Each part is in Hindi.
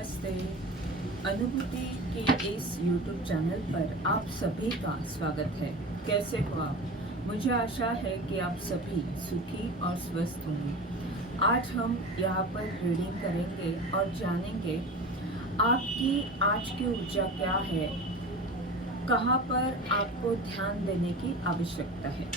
नमस्ते। अनुभूति के इस YouTube चैनल पर आप सभी का स्वागत है। कैसे हो आप? मुझे आशा है कि आप सभी सुखी और स्वस्थ होंगे। आज हम यहाँ पर रीडिंग करेंगे और जानेंगे आपकी आज की ऊर्जा क्या है, कहाँ पर आपको ध्यान देने की आवश्यकता है।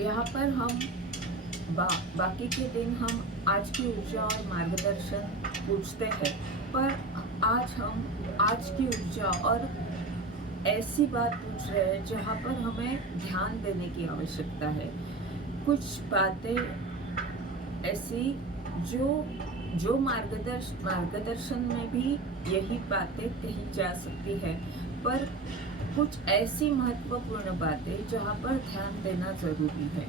यहाँ पर हम बाकी के दिन हम आज की ऊर्जा और मार्गदर्शन पूछते हैं, पर आज हम आज की ऊर्जा और ऐसी बात पूछ रहे हैं जहाँ पर हमें ध्यान देने की आवश्यकता है। कुछ बातें ऐसी जो मार्गदर्शन में भी यही बातें कही जा सकती है, पर कुछ ऐसी महत्वपूर्ण बातें जहाँ पर ध्यान देना जरूरी है।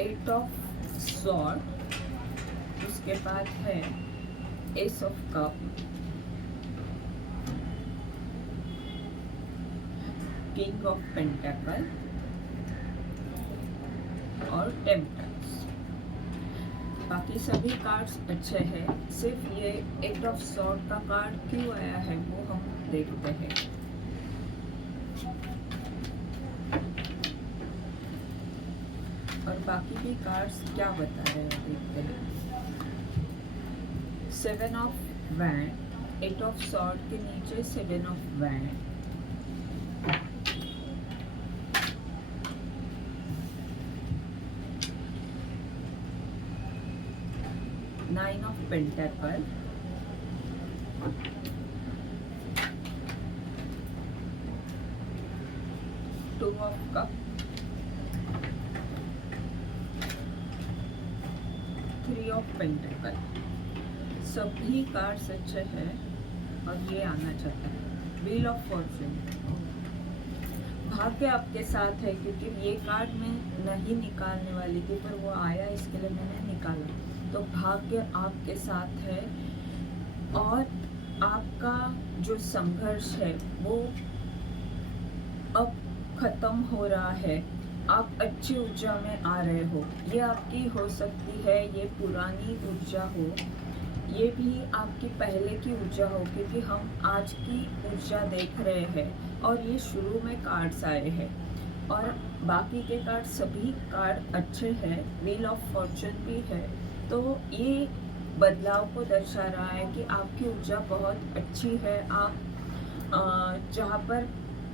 एट ऑफ सॉर्ड, उसके बाद है ace of cup, king of pentacle और टेम्परेंस। बाकी सभी कार्ड्स अच्छे हैं, सिर्फ ये एट ऑफ सॉर्ड का कार्ड क्यों आया है वो हम देखते हैं। और बाकी भी कार्ड्स क्या बता रहे हैं देखते हैं। Seven of wand, eight of sword के नीचे seven of wand, nine of pentacle, two of cup, three of pentacle. सभी कार्ड्स अच्छे हैं और ये आना चाहता है व्हील ऑफ फॉर्चून। भाग्य आपके साथ है, क्योंकि ये कार्ड मैं नहीं निकालने वाली थी पर वो आया, इसके लिए मैंने निकाला। तो भाग्य आपके साथ है और आपका जो संघर्ष है वो अब खत्म हो रहा है। आप अच्छी ऊर्जा में आ रहे हो। ये आपकी हो सकती है, ये पुरानी ऊर्जा हो, ये भी आपकी पहले की ऊर्जा हो, क्योंकि हम आज की ऊर्जा देख रहे हैं और ये शुरू में कार्ड्स आए हैं। और बाकी के कार्ड सभी कार्ड अच्छे हैं, व्हील ऑफ फॉर्चून भी है। तो ये बदलाव को दर्शा रहा है कि आपकी ऊर्जा बहुत अच्छी है। आप जहाँ पर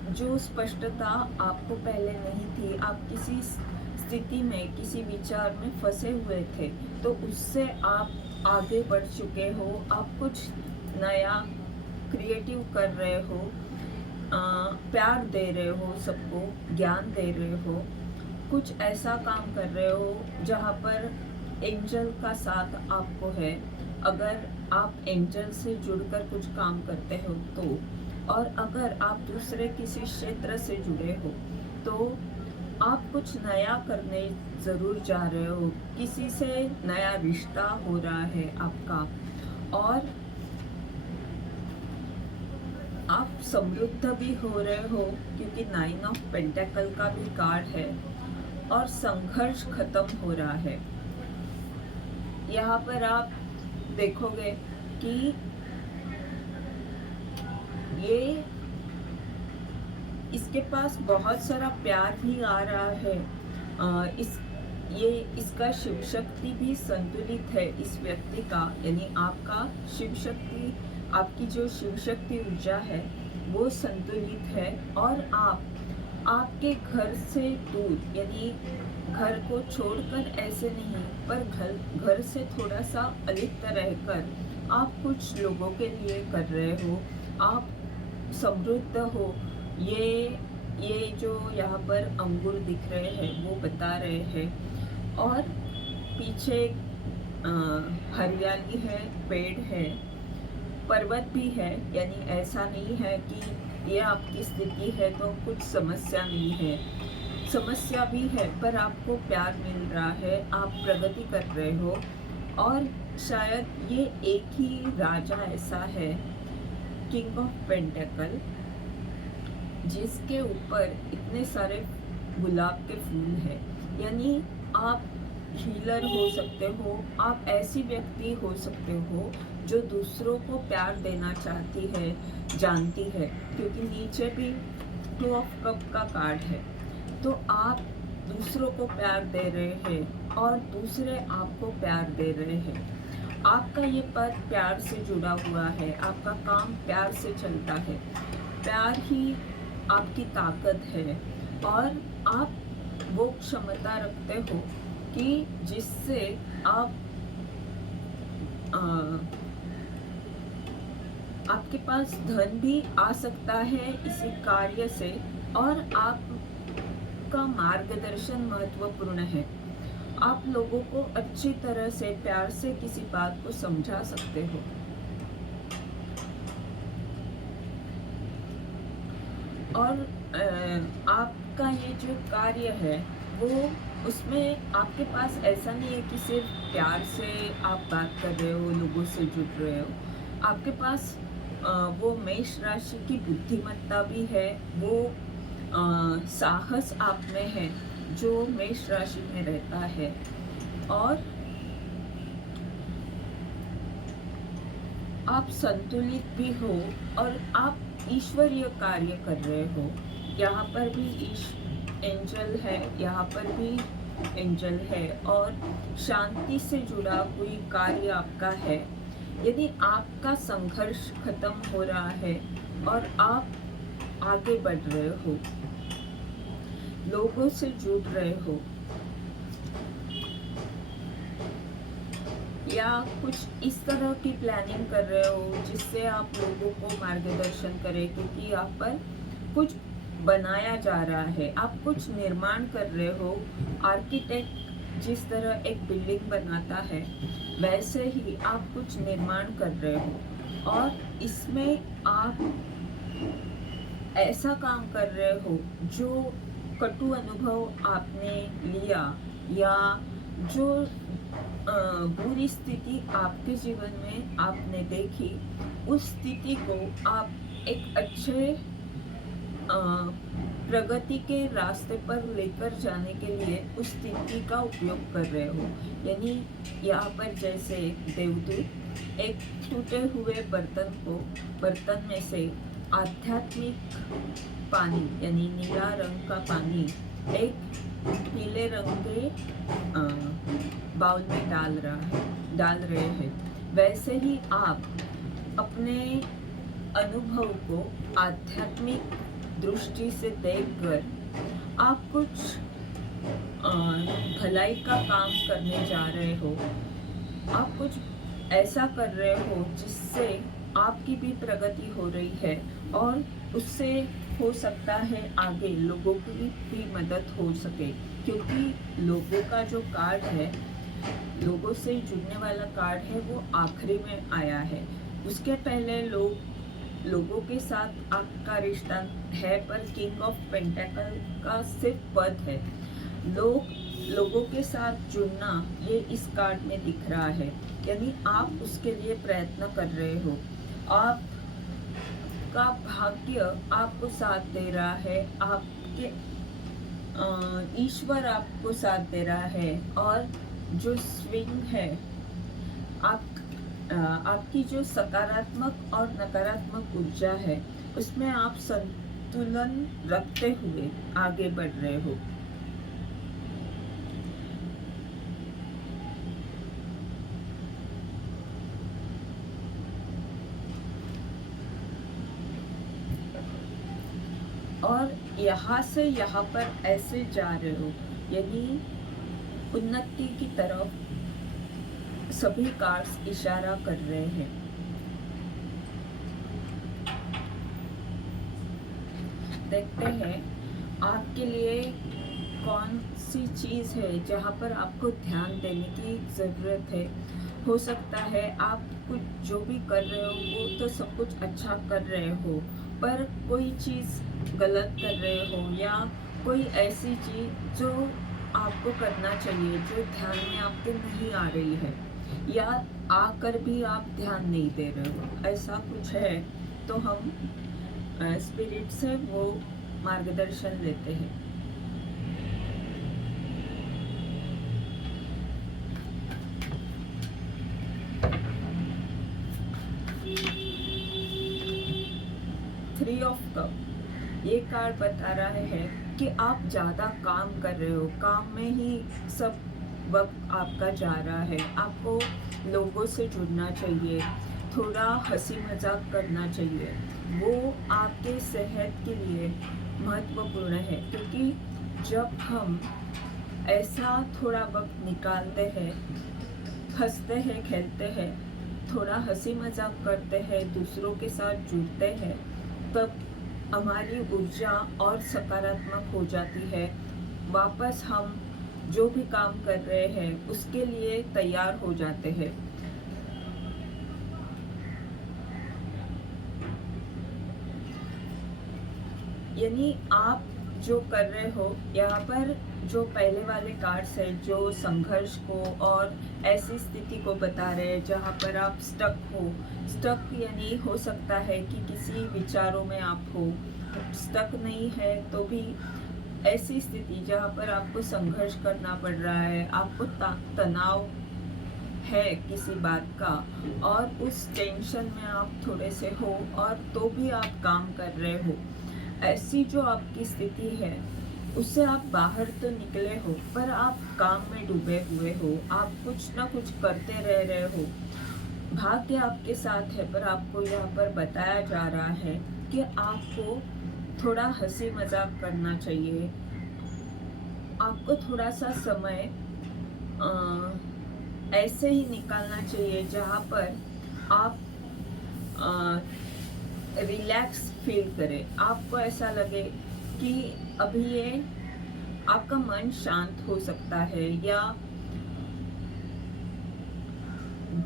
जो स्पष्टता आपको पहले नहीं थी, आप किसी स्थिति में, किसी विचार में फंसे हुए थे, तो उससे आप आगे बढ़ चुके हो। आप कुछ नया क्रिएटिव कर रहे हो, प्यार दे रहे हो, सबको ज्ञान दे रहे हो, कुछ ऐसा काम कर रहे हो जहाँ पर एंजल का साथ आपको है। अगर आप एंजल से जुड़कर कुछ काम करते हो तो, और अगर आप दूसरे किसी क्षेत्र से जुड़े हो तो आप कुछ नया करने ज़रूर जा रहे हो। किसी से नया रिश्ता हो रहा है आपका, और आप समृद्ध भी हो रहे हो, क्योंकि नाइन ऑफ पेंटाकल का भी कार्ड है और संघर्ष खत्म हो रहा है। यहाँ पर आप देखोगे कि ये इसके पास बहुत सारा प्यार भी आ रहा है। इसका शिव शक्ति भी संतुलित है इस व्यक्ति का, यानी आपका शिव शक्ति, आपकी जो शिव शक्ति ऊर्जा है वो संतुलित है। और आपके घर से दूर, यानी घर को छोड़कर ऐसे नहीं, पर घर से थोड़ा सा अलग रहकर आप कुछ लोगों के लिए कर रहे हो। आप समृद्ध हो। ये जो यहाँ पर अंगूर दिख रहे हैं वो बता रहे हैं। और पीछे हरियाली है, पेड़ है, पर्वत भी है। यानी ऐसा नहीं है कि ये आपकी स्थिति है तो कुछ समस्या नहीं है, समस्या भी है, पर आपको प्यार मिल रहा है, आप प्रगति कर रहे हो। और शायद ये एक ही राजा ऐसा है, किंग ऑफ पेंटेकल, जिसके ऊपर इतने सारे गुलाब के फूल हैं। यानी आप हीलर हो सकते हो, आप ऐसी व्यक्ति हो सकते हो जो दूसरों को प्यार देना चाहती है, जानती है, क्योंकि नीचे भी 2 ऑफ कप का कार्ड है। तो आप दूसरों को प्यार दे रहे हैं और दूसरे आपको प्यार दे रहे हैं। आपका ये पद प्यार से जुड़ा हुआ है, आपका काम प्यार से चलता है, प्यार ही आपकी ताकत है। और आप वो क्षमता रखते हो कि जिससे आपके पास धन भी आ सकता है इसी कार्य से, और आपका मार्गदर्शन महत्वपूर्ण है। आप लोगों को अच्छी तरह से प्यार से किसी बात को समझा सकते हो। और आपका ये जो कार्य है वो, उसमें आपके पास ऐसा नहीं है कि सिर्फ प्यार से आप बात कर रहे हो, लोगों से जुड़ रहे हो। आपके पास वो मेष राशि की बुद्धिमत्ता भी है, वो साहस आप में है जो मेष राशि में रहता है। और आप संतुलित भी हो और आप ईश्वरीय कार्य कर रहे हो। यहाँ पर भी एंजल है, यहाँ पर भी एंजल है, और शांति से जुड़ा कोई कार्य आपका है। यदि आपका संघर्ष खत्म हो रहा है और आप आगे बढ़ रहे हो, लोगों से जुड़ रहे हो, या कुछ इस तरह की प्लानिंग कर रहे हो जिससे आप लोगों को मार्गदर्शन करें, क्योंकि यहाँ पर कुछ बनाया जा रहा है, आप कुछ निर्माण कर रहे हो। आर्किटेक्ट जिस तरह एक बिल्डिंग बनाता है, वैसे ही आप कुछ निर्माण कर रहे हो, और इसमें आप ऐसा काम कर रहे हो जो कटु अनुभव आपने लिया, या जो बुरी स्थिति आपके जीवन में आपने देखी, उस स्थिति को आप एक अच्छे प्रगति के रास्ते पर लेकर जाने के लिए उस स्थिति का उपयोग कर रहे हो। यानी यहाँ पर जैसे देवदूत एक टूटे हुए बर्तन में से आध्यात्मिक पानी, यानी नीला रंग का पानी एक पीले रंग के बाउल में डाल रहे हैं, वैसे ही आप अपने अनुभव को आध्यात्मिक दृष्टि से देखकर आप कुछ भलाई का काम करने जा रहे हो। आप कुछ ऐसा कर रहे हो जिससे आपकी भी प्रगति हो रही है, और उससे हो सकता है आगे लोगों की भी मदद हो सके, क्योंकि लोगों का जो कार्ड है, लोगों से जुड़ने वाला कार्ड है, वो आखिरी में आया है। उसके पहले लोगों के साथ आपका रिश्ता है, पर किंग ऑफ पेंटेकल का सिर्फ पद है। लोगों के साथ जुड़ना ये इस कार्ड में दिख रहा है, यानी आप उसके लिए प्रयत्न कर रहे हो। आपका भाग्य आपको साथ दे रहा है, आपके ईश्वर आपको साथ दे रहा है, और जो स्विंग है आपकी जो सकारात्मक और नकारात्मक ऊर्जा है, उसमें आप संतुलन रखते हुए आगे बढ़ रहे हो। और यहाँ से यहाँ पर ऐसे जा रहे हो, यानी उन्नति की तरफ सभी कार्ड्स इशारा कर रहे हैं। देखते हैं आपके लिए कौन सी चीज़ है जहाँ पर आपको ध्यान देने की ज़रूरत है। हो सकता है आप कुछ जो भी कर रहे हो वो तो सब कुछ अच्छा कर रहे हो, पर कोई चीज़ गलत कर रहे हो या कोई ऐसी चीज़ जो आपको करना चाहिए जो ध्यान में आपके नहीं आ रही है, या आकर भी आप ध्यान नहीं दे रहे हो, ऐसा कुछ है तो हम स्पिरिट से वो मार्गदर्शन लेते हैं। थ्री ऑफ कप, ये कार्ड बता रहा है कि आप ज़्यादा काम कर रहे हो, काम में ही सब वक्त आपका जा रहा है। आपको लोगों से जुड़ना चाहिए, थोड़ा हंसी मजाक करना चाहिए, वो आपके सेहत के लिए महत्वपूर्ण है। क्योंकि जब हम ऐसा थोड़ा वक्त निकालते हैं, हंसते हैं, खेलते हैं, थोड़ा हंसी मजाक करते हैं, दूसरों के साथ जुड़ते हैं, तब हमारी ऊर्जा और सकारात्मक हो जाती है। वापस हम जो भी काम कर रहे हैं उसके लिए तैयार हो जाते हैं। यानी आप जो कर रहे हो, यहाँ पर जो पहले वाले कार्ड्स है जो संघर्ष को और ऐसी स्थिति को बता रहे हैं जहाँ पर आप स्टक हो। स्टक यानी हो सकता है कि किसी विचारों में आप हो, स्टक नहीं है तो भी ऐसी स्थिति जहाँ पर आपको संघर्ष करना पड़ रहा है, आपको तनाव है किसी बात का और उस टेंशन में आप थोड़े से हो और तो भी आप काम कर रहे हो। ऐसी जो आपकी स्थिति है उससे आप बाहर तो निकले हो, पर आप काम में डूबे हुए हो, आप कुछ ना कुछ करते रह रहे हो। भाग्य आपके साथ है, पर आपको यहाँ पर बताया जा रहा है कि आपको थोड़ा हंसी मजाक करना चाहिए। आपको थोड़ा सा समय ऐसे ही निकालना चाहिए जहाँ पर आप रिलैक्स फील करें। आपको ऐसा लगे कि अभी ये आपका मन शांत हो सकता है, या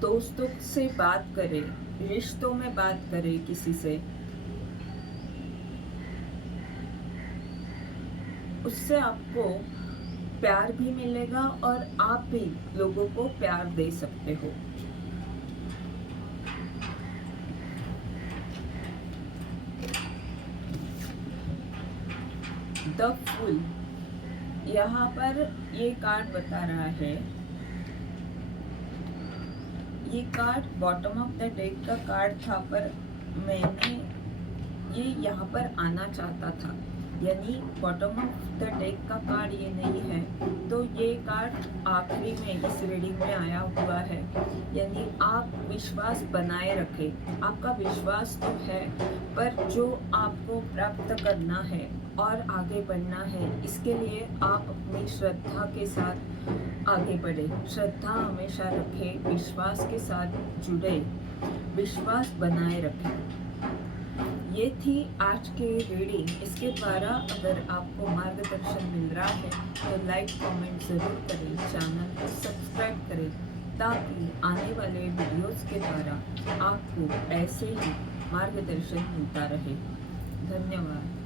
दोस्तों से बात करें, रिश्तों में बात करें किसी से, उससे आपको प्यार भी मिलेगा और आप भी लोगों को प्यार दे सकते हो। द फूल, यहाँ पर ये कार्ड बता रहा है, ये card bottom of the deck का कार्ड था, पर मैंने ये यहाँ पर आना चाहता था, यानी बॉटम ऑफ द डेक का कार्ड ये नहीं है, तो ये कार्ड आखिरी में इस रीडिंग में आया हुआ है। यानी आप विश्वास बनाए रखें। आपका विश्वास तो है, पर जो आपको प्राप्त करना है और आगे बढ़ना है, इसके लिए आप अपनी श्रद्धा के साथ आगे बढ़े। श्रद्धा हमेशा रखें, विश्वास के साथ जुड़े, विश्वास बनाए रखें। ये थी आज की रीडिंग। इसके द्वारा अगर आपको मार्गदर्शन मिल रहा है तो लाइक कमेंट ज़रूर करें, चैनल को सब्सक्राइब करें, ताकि आने वाले वीडियोस के द्वारा आपको ऐसे ही मार्गदर्शन मिलता रहे। धन्यवाद।